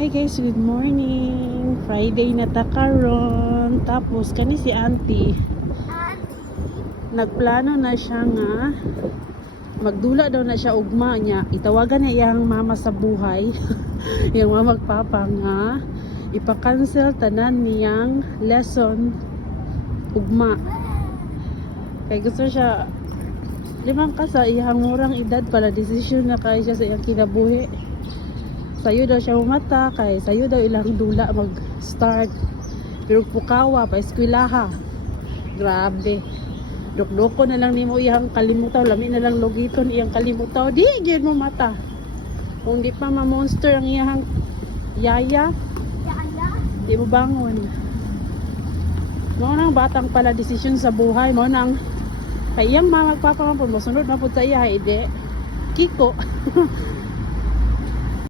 Hi guys, good morning. Friday na ta karon. Tapos kani si auntie, nagplano na siya nga magdula daw na siya ugma niya. Itawagan niya iyang mama sa buhay. Yung mama magpapa nga ipa-cancel tanan niyang lesson ugma. Kay gusto siya limang ka sa iyang murang edad pala desisyon na kay siya sa iyang kinabuhi. Sayo daw siya umata kay sayo daw ilang dula mag-start. Pero pukawa pa eskwelaha. Grabe. Dok-doko na lang nimo iyang kalimutaw, lami na lang logiton iyang kalimutaw. Di gyud mo mata. Kung di pa ma-monster ang iyang yaya, di mo bangon. Mo nang batang pala desisyon sa buhay, mo nang kay iyang mama magpapamampun mo sunod na pud sa iya ide. Kiko.